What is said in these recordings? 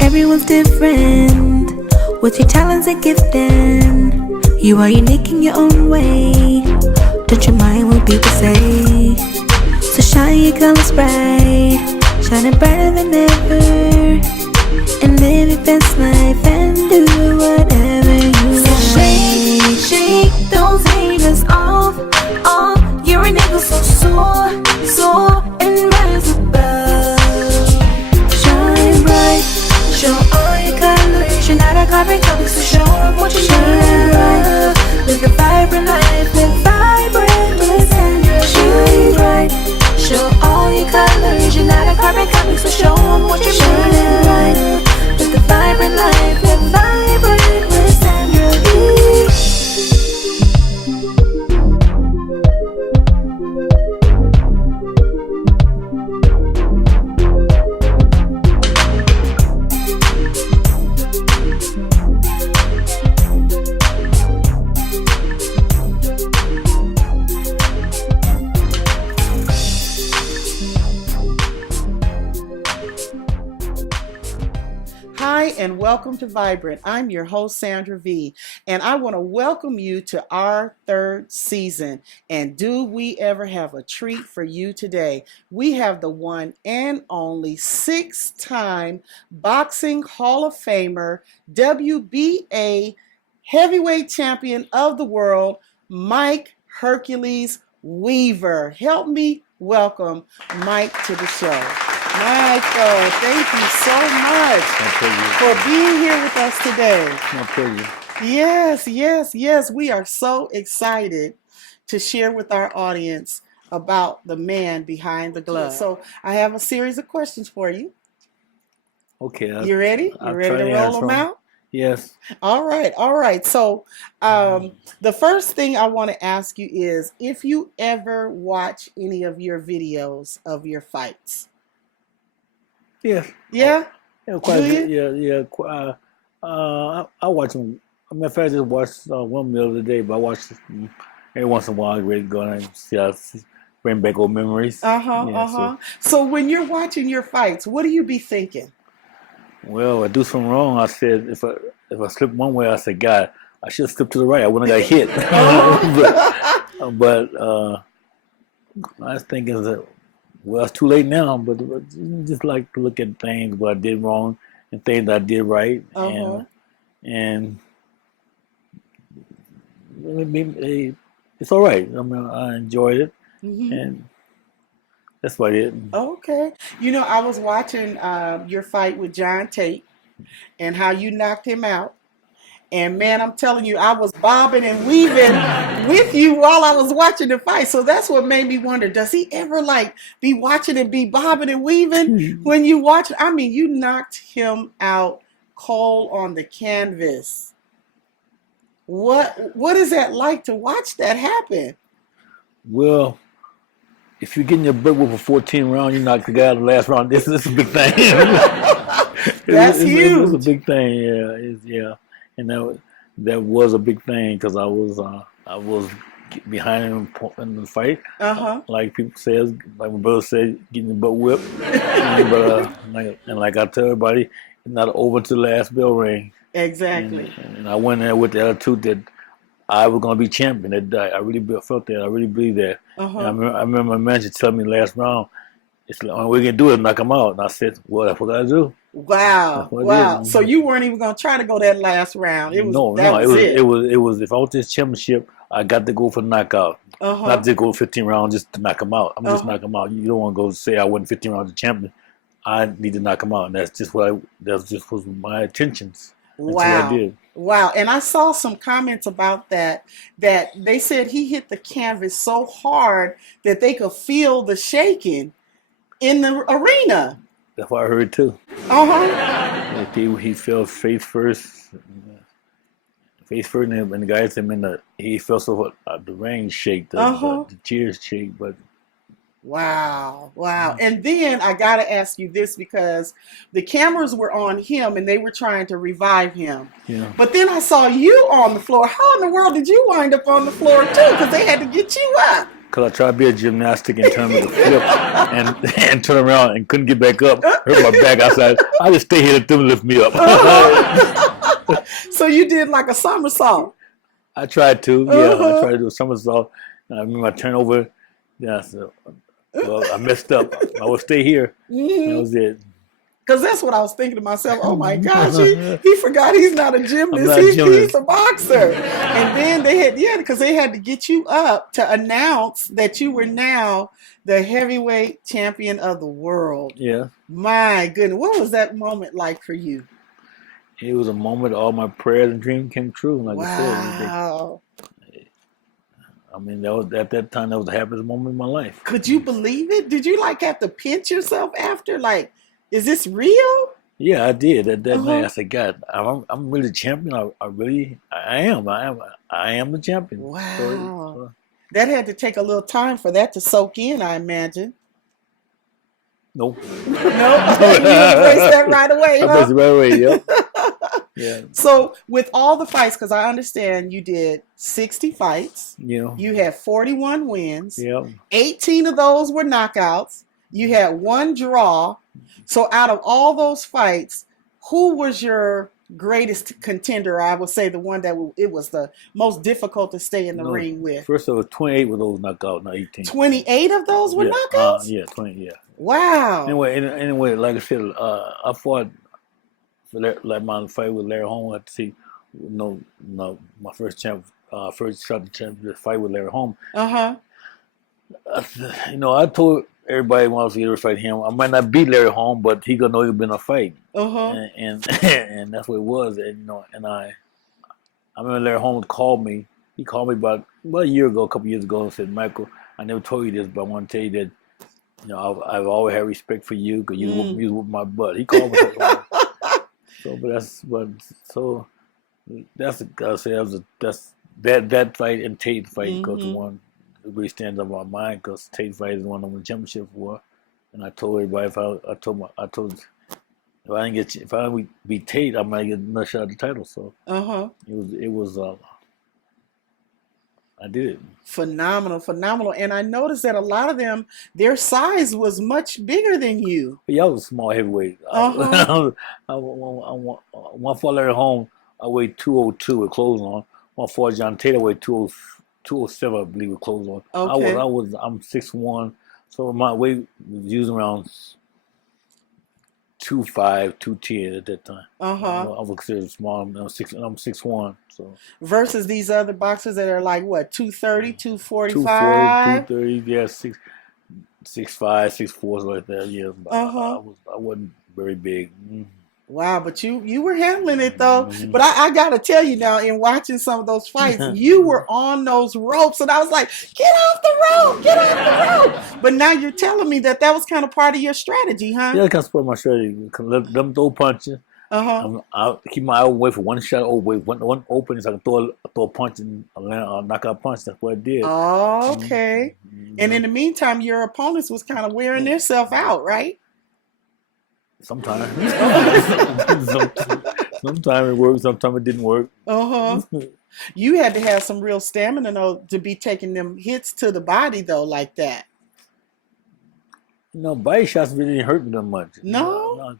Everyone's different. What's your talents and gifting? You are unique in your own way. Don't you mind what people say? So shine your colors bright, shining brighter than ever, and live your best life and do whatever you want. So shake those haters off. You're an eagle so soar and rise above. Shine bright, show all your colors. You're not a carbon copy, so show them what you got. Live a vibrant life, live vibrant with Sandra. Shine bright, show all your colors. You're not a carbon copy, so show them what you got. Live a vibrant life, live vibrant with Sandra. Hi, and welcome to Vibrant. I'm your host, Sandra V, and I want to welcome you to our third season. And do we ever have a treat for you today? We have the one and only 6-time Boxing Hall of Famer, WBA heavyweight champion of the world, Mike Hercules Weaver. Help me welcome Mike to the show. Michael, thank you so much for being here with us today. My pleasure. Yes. We are so excited to share with our audience about the man behind the glove. So I have a series of questions for you. Okay. You ready? You ready to roll them out? Yes. All right. So the first thing I want to ask you is if you ever watch any of your videos of your fights. Yes. Yeah? Quite a bit. Yeah. I watch them. I mean, in fact, I just watched one the other day, but I watch every once in a while. I'm ready to go and bring back old memories. So when you're watching your fights, what do you be thinking? Well, I do something wrong. I said if I slip one way, I said, God, I should have slipped to the right. I wouldn't have got hit. but I was thinking that. Well, it's too late now, but just like to look at things what I did wrong and things that I did right, and it's all right. I mean, I enjoyed it, and that's what I did. Okay, I was watching your fight with John Tate and how you knocked him out. And man, I'm telling you, I was bobbing and weaving with you while I was watching the fight. So that's what made me wonder, does he ever be watching and be bobbing and weaving when you watch it? I mean, you knocked him out cold on the canvas. What is that like to watch that happen? Well, if you're getting your butt whooped for 14 rounds, you knock the guy out in the last round. This is a big thing. That's huge. It's a big thing, yeah. And that was a big thing because I was behind him in the fight. Like people said, like my brother said, getting the butt whipped. and like I tell everybody, not over to the last bell ring. Exactly. And I went there with the attitude that I was going to be champion. I really felt that. I really believe that. And I remember my manager telling me last round, it's the only way we can do it is knock him out. And I said, well, that's what I do. Wow. So you weren't even going to try to go that last round. It was if I want this championship, I got to go for knockout. Not to go 15 rounds just to knock him out. I'm just knock him out. You don't want to go say I wasn't 15 rounds a champion. I need to knock him out. And that's just was my intentions. That's what I did. Wow. And I saw some comments about that they said he hit the canvas so hard that they could feel the shaking in the arena. That's what I heard too. He fell face first, and the guys he felt so the ring shake, the cheers shake, but. Wow. And then I got to ask you this because the cameras were on him and they were trying to revive him. Yeah. But then I saw you on the floor. How in the world did you wind up on the floor too? Because they had to get you up. Because I tried to be a gymnastic and turn with a flip and turn around and couldn't get back up. Hurt my back outside. I just stay here until them lift me up. So you did like a somersault. I tried to, yeah. I tried to do a somersault. I remember I turned over. Yeah, so, well, I messed up. I would stay here. That was it. Because that's what I was thinking to myself. Oh my gosh, he forgot he's not a gymnast. He's a boxer. And then because they had to get you up to announce that you were now the heavyweight champion of the world. Yeah. My goodness. What was that moment like for you? It was a moment all my prayers and dreams came true. Like I said. Wow. I mean, that was at that time, that was the happiest moment in my life. Could you believe it? Did you like have to pinch yourself after? Like, is this real? Yeah, I did. That night, I said, God, I'm really the champion. I am the champion. Wow. So, that had to take a little time for that to soak in, I imagine. Nope. No? You embraced that right away, huh? I embraced it right away, yep. Yeah. So with all the fights, because I understand you did 60 fights. Yeah. You had 41 wins. Yep. 18 of those were knockouts. You had 1 draw. So out of all those fights, who was your greatest contender? I would say the one that it was the most difficult to stay in the ring with. First, it was 28 of those knockouts, not 18. 28 of those were knockouts? Yeah, 20, yeah. Wow. Anyway, like I said, I fought for like my fight with Larry Holmes. I had to see, my first shot at the championship fight with Larry Holmes. Uh-huh. I told everybody when I was going to fight him, I might not beat Larry Holmes, but he gonna know it's been a fight. Uh-huh. And that's what it was. And I remember Larry Holmes called me. He called me about a year ago, a couple years ago, and said, Michael, I never told you this, but I want to tell you that I've always had respect for you because you whooped my butt. He called me. That fight and Tate fight goes to one. It really stands up in my mind because Tate fight is one of the championship for. And I told everybody if I didn't beat Tate, I might get another shot at the title. So it was I did it. Phenomenal. And I noticed that a lot of them, their size was much bigger than you. Yeah, I was a small heavyweight. When I fought Larry Holmes, I weighed 202 with clothes on. When I fought John Tate, I weighed 207, I believe, with clothes on. Okay. I'm 6'1", so my weight was usually around 2'5", 210 at that time. I was considered small. I'm 6'1", so. Versus these other boxers that are like what, 230, 245? 230, yeah, 6'5", 6'4", like that. Yeah, I wasn't very big. Wow, but you were handling it though. But I gotta tell you now, in watching some of those fights, you were on those ropes, and I was like, get off the rope. But now you're telling me that was kind of part of your strategy, huh? Yeah, kind of part of my strategy. Let them throw punches. I'll keep my eye away for one shot, one opening, so I can throw a punch and a knockout punch. That's what I did. Oh, okay. And in the meantime, your opponents was kind of wearing themselves out, right? Sometimes. Sometimes it worked, sometimes it didn't work. You had to have some real stamina though to be taking them hits to the body though like that. Body shots really didn't hurt me that much. No?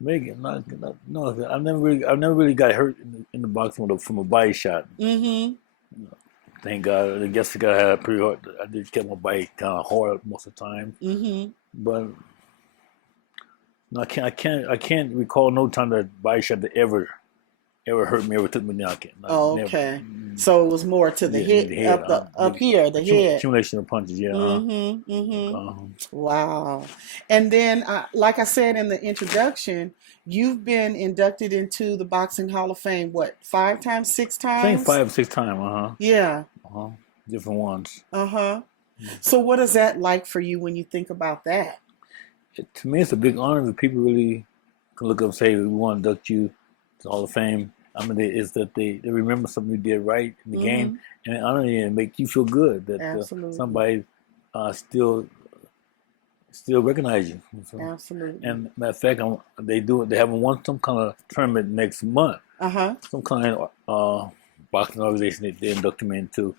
No, I never really got hurt in the boxing from a body shot. Thank God. I guess I had pretty hard. I did get my body kind of hard most of the time. But I can't recall no time that body shot that ever hurt me, ever took me down. Okay. Never. So it was more to the head, up here, the head. Accumulation of punches, yeah. Wow. And then, like I said in the introduction, you've been inducted into the Boxing Hall of Fame, what, 5 times, 6 times? I think 5 or 6 times, Yeah. Different ones. So what is that like for you when you think about that? To me, it's a big honor that people really can look up and say, we want to induct you to the Hall of Fame. I mean, it's that they remember something you did right in the game, and they honor you and make you feel good that somebody still recognize you. So, absolutely. And matter of fact, they have some kind of tournament next month. Some kind of boxing organization they induct me into.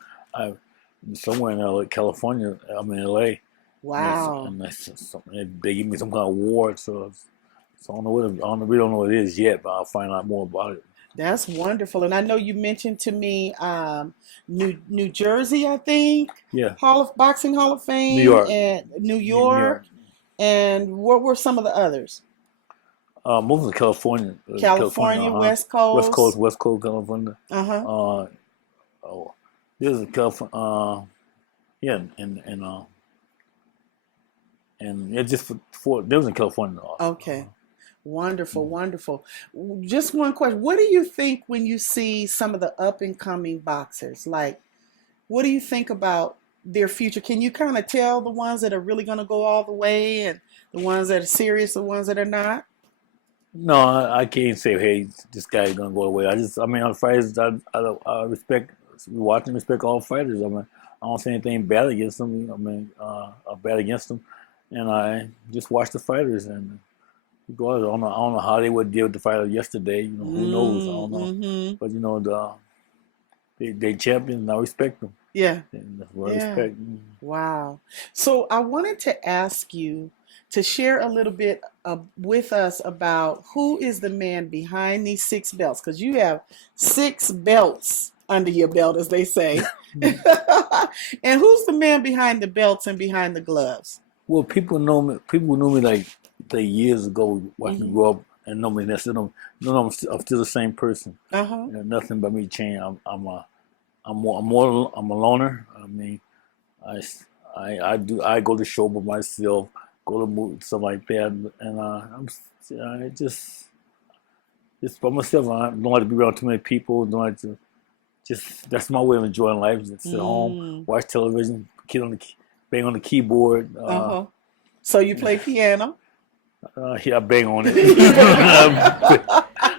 somewhere in LA, California. I'm in LA. Wow. They give me some kind of award, so I don't know we don't know what it is yet, but I'll find out more about it. That's wonderful. And I know you mentioned to me New Jersey, I think. Yeah. Boxing Hall of Fame. New York. And New New York. York. And what were some of the others? Most of California. California, West Coast. West Coast, California. Uh-huh. Oh, there's a California. Yeah, and it's just for there was in California. Okay. Wonderful, wonderful. Just one question. What do you think when you see some of the up and coming boxers? Like, what do you think about their future? Can you kind of tell the ones that are really going to go all the way and the ones that are serious, the ones that are not? No, I can't say, hey, this guy's going to go away. I mean, on fighters, I respect, watch and respect all fighters. I mean, I don't say anything bad against them. I mean, bad against them. And I just watch the fighters and go out. I don't know how they would deal with the fighter yesterday. You know, who knows? I don't know. Mm-hmm. But you know, they champions, and I respect them. Yeah. And that's what I respect. Wow. So I wanted to ask you to share a little bit with us about who is the man behind these 6 belts, because you have 6 belts under your belt, as they say. And who's the man behind the belts and behind the gloves? Well, people know me. People knew me like years ago, watching me grow up, and know me. And they still know. I'm still the same person. Uh-huh. You know, nothing but me changed. I'm a loner. I mean, I go to show by myself, go to movies, stuff like that, and I just by myself. I don't like to be around too many people. Don't like to that's my way of enjoying life. Just sit home, watch television, bang on the keyboard. So you play piano? Yeah, I bang on it.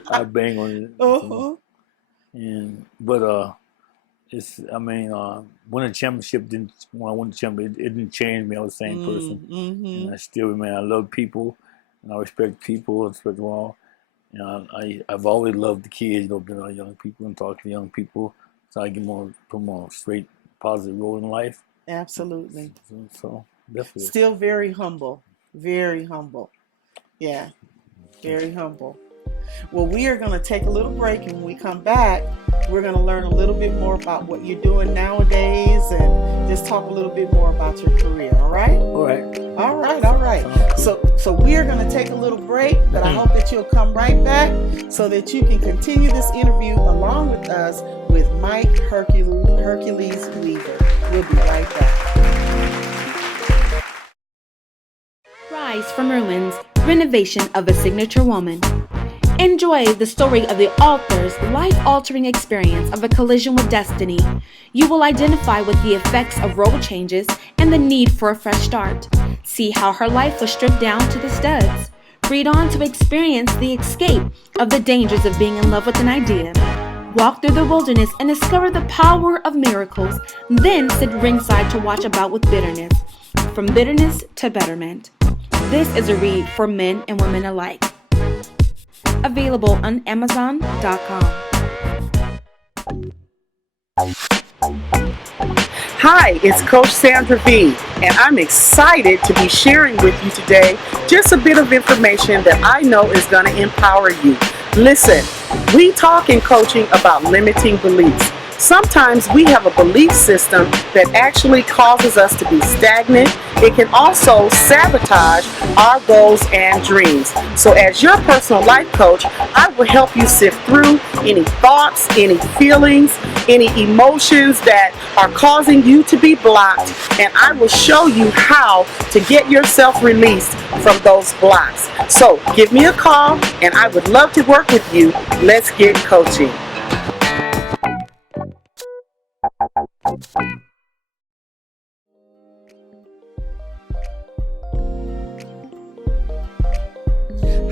I bang on it. But I mean, winning a championship when I won the championship, it didn't change me. I was the same person, and I still remain. I love people, and I respect people. I respect them all. You know, I've always loved the kids. You know, being around young people and talking to young people, so I put more straight, positive role in life. Absolutely. So definitely. Still very humble. Very humble. Yeah. Very humble. Well, we are going to take a little break, and when we come back, we're going to learn a little bit more about what you're doing nowadays and just talk a little bit more about your career. All right? All right. All right. All right. So we are going to take a little break, but I hope that you'll come right back so that you can continue this interview along with us with Mike Hercules Weaver. We'll be right back. Rise from ruins, renovation of a signature woman. Enjoy the story of the author's life-altering experience of a collision with destiny. You will identify with the effects of role changes and the need for a fresh start. See how her life was stripped down to the studs. Read on to experience the escape of the dangers of being in love with an idea. Walk through the wilderness and discover the power of miracles. Then sit ringside to watch about with bitterness. From bitterness to betterment. This is a read for men and women alike. Available on Amazon.com. Hi, it's Coach Sandra V, and I'm excited to be sharing with you today just a bit of information that I know is going to empower you. Listen, we talk in coaching about limiting beliefs. Sometimes we have a belief system that actually causes us to be stagnant. It can also sabotage our goals and dreams. So as your personal life coach, I will help you sift through any thoughts, any feelings, any emotions that are causing you to be blocked, and I will show you how to get yourself released from those blocks. So give me a call, and I would love to work with you. Let's get coaching.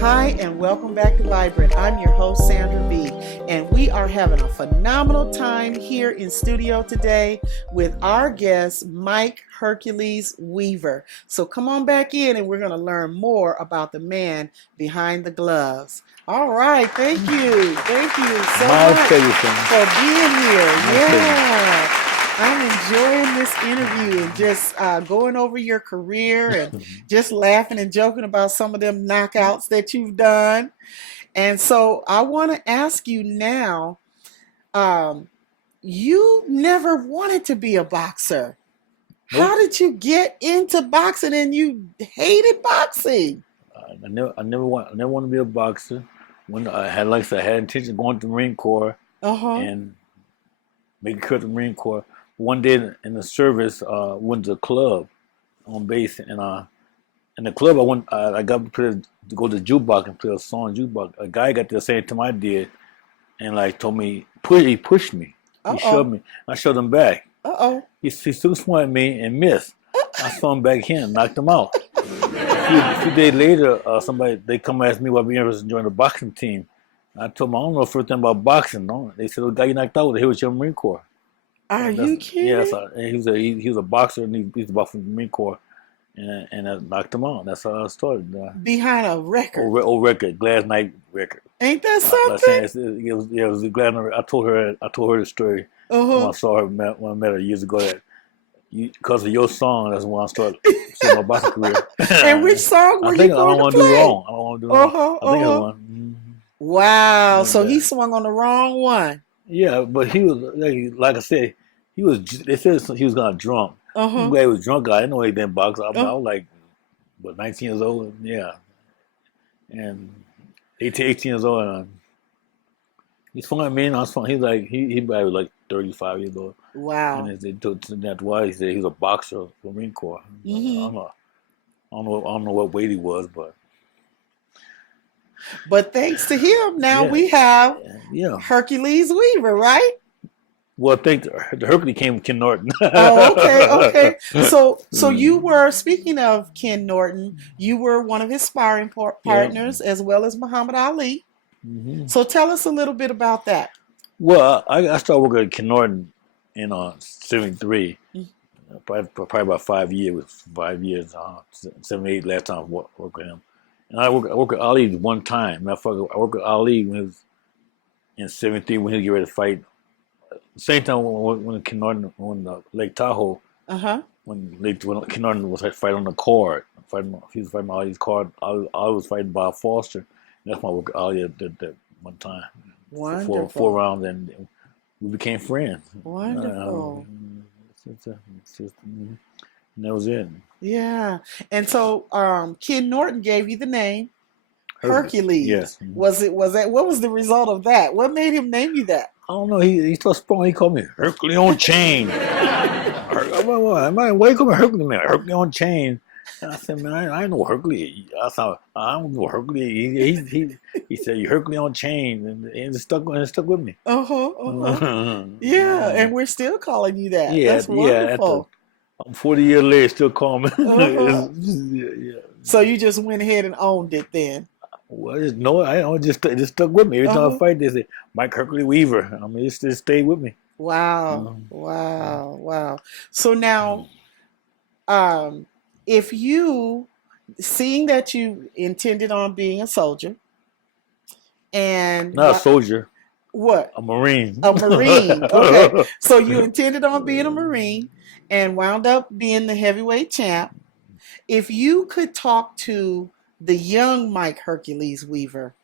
Hi, and welcome back to Vibrant. I'm your host, Sandra V, and we are having a phenomenal time here in studio today with our guest, Mike Hercules Weaver. So come on back in, and we're going to learn more about the man behind the gloves. All right, thank you. Thank you so much for being here. Yeah. I'm enjoying this interview and just going over your career and just laughing and joking about some of them knockouts that you've done. And so I want to ask you now, um, you never wanted to be a boxer. How Nope. did you get into boxing and you hated boxing? I never want to be a boxer. When I had, like I said, I had intention of going to the Marine Corps Uh-huh. and making cut to the Marine Corps. One day in the service, went to a club on base, and in the club I got to go to the jukebox and play a song jukebox. A guy got there same time I did, and like told me, he pushed me, he Uh-oh. shoved me. I shoved him back. Uh-oh. He took a swing at me and missed. I saw him back here and knocked him out. A few days later, they come ask me what I'd be interested in joining the boxing team. I told them I don't know the first thing about boxing. No, they said the guy you knocked out, he was your Marine Corps. Are And you yes, kidding? he was a boxer and he was a boxer from the Marine Corps, and I knocked him out. That's how I started. Behind a record. Old record, Glass Night record. Ain't that Like saying something? it was the Glass Night. I told her the story when Uh-huh. I saw her when I met her years ago. That because of your song, that's when I started my boxing career. And which song I were you think I going don't to want to do play? wrong. I don't want to do wrong. Uh-huh. I think it's Uh-huh. one. Wow. So he Yeah, swung on the wrong one. yeah, but he was like I said, he was. They said he was gonna drunk. I'm Uh-huh. glad he was drunk. I didn't know he didn't box. I Uh, was like, what, 19 years old? Yeah, and 18 years old. And he's fun. I mean, I was fun. He's like he probably was like 35 years old. wow. And they told that's why he said he was a boxer for Marine Corps. Hmm. I don't know what weight he was, but But thanks to him, now yeah, we have yeah. Hercules Weaver, right? Well, I think the Hercules came with Ken Norton. Oh, okay, okay. So you were, speaking of Ken Norton, you were one of his sparring Yeah. partners as well as Muhammad Ali. Hmm. So tell us a little bit about that. Well, I started working at Ken Norton in '73. Mm. Probably about 5 years. 5 years, 7, 8 last time I worked with him. And I worked with Ali one time. Matter of fact, I worked with Ali when he was in '73 when he was getting ready to fight. Same time when Ken Norton on Lake Tahoe Uh-huh. when Ken Norton was fighting on the card. He was fighting Ali's card. I was fighting Bob Foster. And that's why I worked with Ali at that one time for four Wonderful. rounds, and we became friends. Wonderful. And that was it. Yeah. And so Ken Norton gave you the name Hercules. Hercules. Yes. Was that what was the result of that? What made him name you that? I don't know. He started sprung. He called me Hercules on chain. Why you call me Hercules, man? Hercules on chain. And I said, man, I know Hercules. I don't know Hercules. He said, you Hercules on chain, and it stuck with me. Uh-huh. Uh-huh. Yeah, and we're still calling you that. Yeah, That's yeah. wonderful. I'm 40 years later, still call me. Uh-huh. Yeah. So you just went ahead and owned it then. Well, no, I don't it just stuck with me. Every time I Uh-huh. fight, they say Mike Hercules Weaver. I mean, it just stayed with me. Wow. Um, Wow. Wow. So now, um, if you, seeing that you intended on being a soldier and Not a soldier, what? a Marine. A Marine. Okay. So you intended on being a Marine and wound up being the heavyweight champ. If you could talk to the young Mike Hercules Weaver,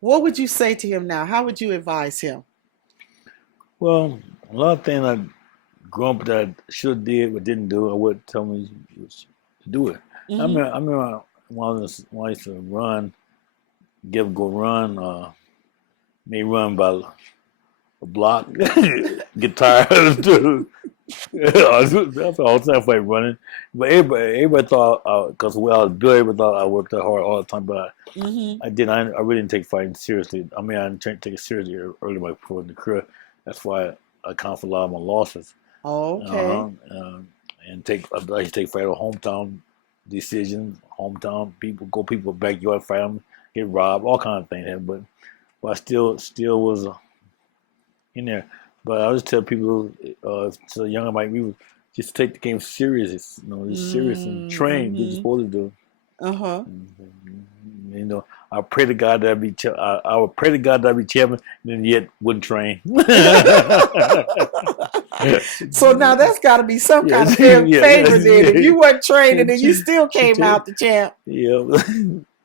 what would you say to him now? How would you advise him? Well, a lot of things I grew up that I should have did but didn't do. I would tell me to do it. Hmm. I remember when I used to run, go run, may run by a block, get tired too. That's all the time I running. But everybody thought, because I was good, everybody thought I worked that hard all the time. But Hmm. I didn't. I really didn't take fighting seriously. I mean, I didn't take it seriously early in my career. That's why I account for a lot of my losses. Okay. And I used to take fight on hometown decisions, hometown people backyard fight them, get robbed, all kind of things. But I still was in there. But I just tell people, to the younger Mike, we would just take the game serious, just serious and train. Do what you're Mm-hmm. supposed to do. Uh-huh. I pray to God that I would pray to God that I be champion, and yet wouldn't train. So now that's got to be some kind of favor then. If you weren't training and you still came out the champ. Yeah.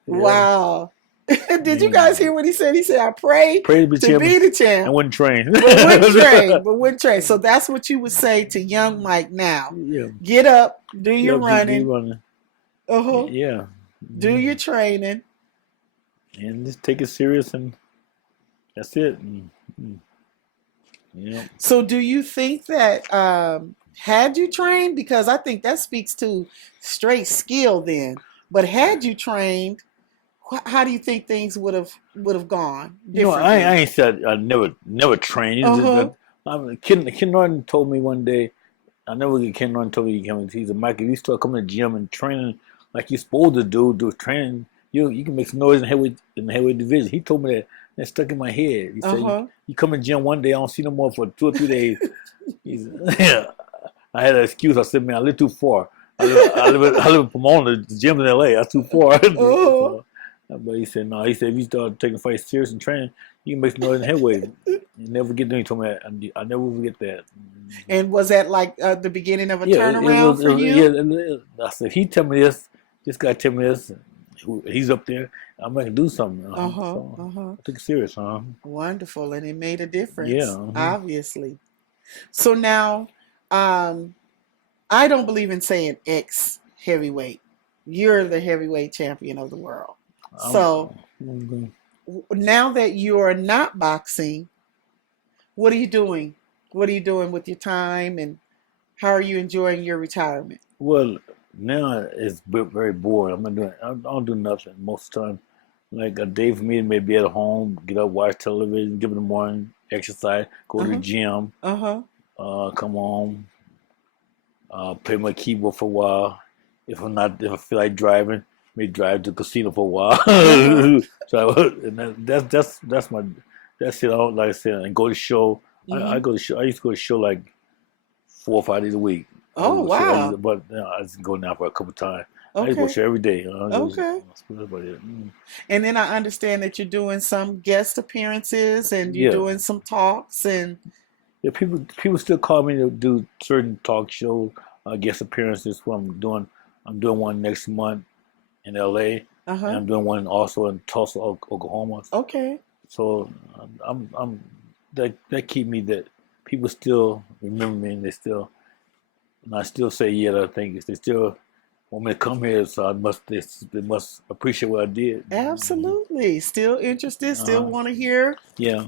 Wow. Did you guys hear what he said? He said, I pray to be the champ. I wouldn't train. But wouldn't train. So that's what you would say to young Mike now. Yeah. Get up, do your running. Do running. Uh-huh. Yeah. Do your training. And just take it serious, and that's it. Yeah. So do you think that had you trained, because I think that speaks to straight skill then, but had you trained, how do you think things would have gone? I ain't said I never trained. Ken Norton told me one day. I never get Ken Norton told me he said, Mike, if you start coming to the gym and training like you're supposed to do training, you can make some noise in the heavyweight division. He told me that stuck in my head. He said, you come in the gym one day, I don't see no more for 2 or 3 days. I had an excuse. I said, man, I live too far. I live in Pomona. The gym's in L.A. That's too far. But he said, no. He said, if you start taking fights serious and training, you can make some noise in heavyweight. You never get there. He told me that. I never forget that. And was that like the beginning of a turnaround for you? Yeah. I said, he tell me this guy tell me this. He's up there. I'm going to do something. I took it serious. Wonderful. And it made a difference. Yeah. Obviously. So now, I don't believe in saying ex-heavyweight. You're the heavyweight champion of the world. So now that you're not boxing, what are you doing? What are you doing with your time, and how are you enjoying your retirement? Well, now it's very boring. I don't do nothing most of the time. Like a day for me to maybe be at home, get up, watch television, give it the morning, exercise, go to the gym, come home, play my keyboard for a while. If I feel like driving, maybe drive to the casino for a while. That's it. Like I said, and go to show. I go to show. I used to go to show like 4 or 5 days a week. Oh wow! But I just go now for a couple times. I used to go show every day. And then I understand that you're doing some guest appearances and you're doing some talks and. Yeah, people still call me to do certain talk shows, guest appearances. What I'm doing one next month in L.A. And I'm doing one also in Tulsa, Oklahoma. Okay. So that keep me that people still remember me, and I still say I think they still want me to come here, so they must appreciate what I did. Absolutely, still interested, still want to hear. Yeah.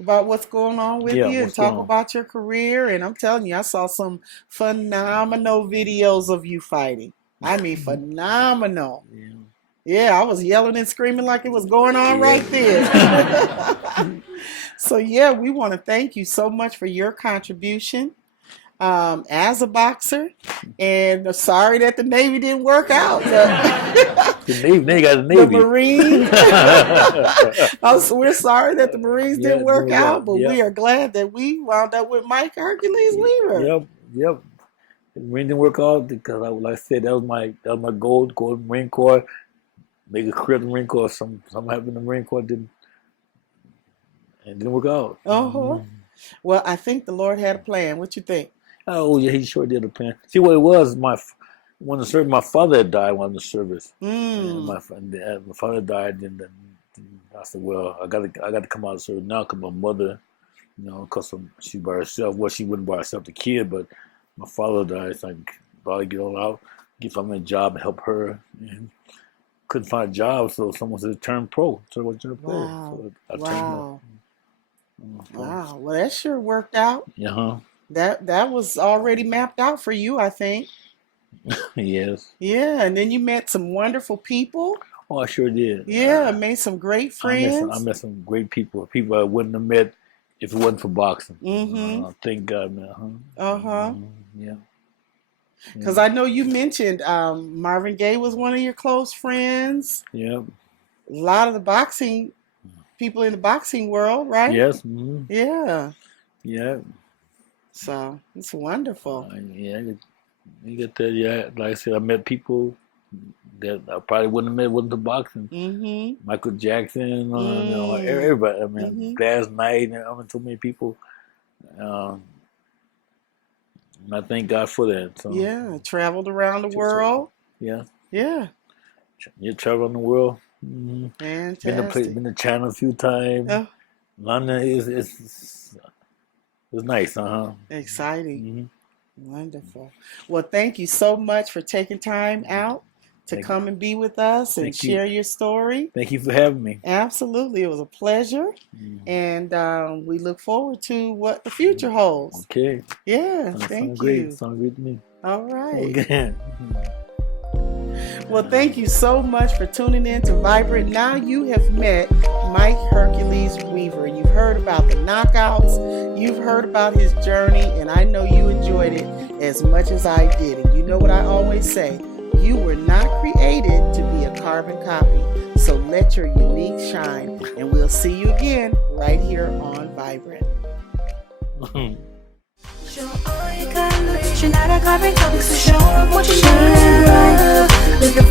About what's going on with you and talk about your career. And I'm telling you, I saw some phenomenal videos of you fighting. I mean, phenomenal. Yeah, I was yelling and screaming like it was going on right there. So, we want to thank you so much for your contribution as a boxer. And sorry that the Navy didn't work out. The Navy got the Navy. The Marines. We're sorry that the Marines didn't work out, but we are glad that we wound up with Mike Hercules Weaver. Yep. The Marines didn't work out because, like I said, that was my goal to go to the Marine Corps, make a career in the Marine Corps. Something happened in the Marine Corps, didn't work out. Well, I think the Lord had a plan. What you think? Oh yeah, he sure did a plan. See what it was, when the service, my father had died when I was in the service. My father died, and then I said, well, I got to come out of the service now because my mother, because she by herself. Well, she wouldn't by herself the kid, but my father died, so I probably get on out, get a job and help her. And couldn't find a job, so someone said turn pro. Wow. So I turned pro. Wow. Well, that sure worked out. That was already mapped out for you, I think. Yes. Yeah, and then you met some wonderful people. Oh, I sure did. Yeah, made some great friends. I met some great people I wouldn't have met if it wasn't for boxing. Thank God, man. Yeah. Because I know you mentioned Marvin Gaye was one of your close friends. Yeah. A lot of the people in the boxing world, right? Yes. Yeah. Yeah. So it's wonderful. You get that. Yeah, like I said, I met people that I probably wouldn't have met with the boxing. Michael Jackson, everybody. I mean, last night, I met so many people. And I thank God for that. So Yeah, traveled around the world. Yeah. Yeah. You travel in the world. Mm-hmm. Fantastic. Been to China a few times. Oh, London is nice, exciting. Mm-hmm. Wonderful. Well, thank you so much for taking time out to come and be with us and share your story. Thank you for having me. Absolutely. It was a pleasure. And we look forward to what the future holds. Okay. Yeah, thank you. Sounds great to me. All right. Okay. Well, thank you so much for tuning in to Vibrant. Now you have met Mike Hercules Weaver. You've heard about the knockouts. You've heard about his journey, and I know you enjoyed it as much as I did. And you know what I always say, you were not created to be a carbon copy. So let your unique shine. And we'll see you again right here on Vibrant. Show all your colors, you're not a carbon copy, so show them what you shine. Live the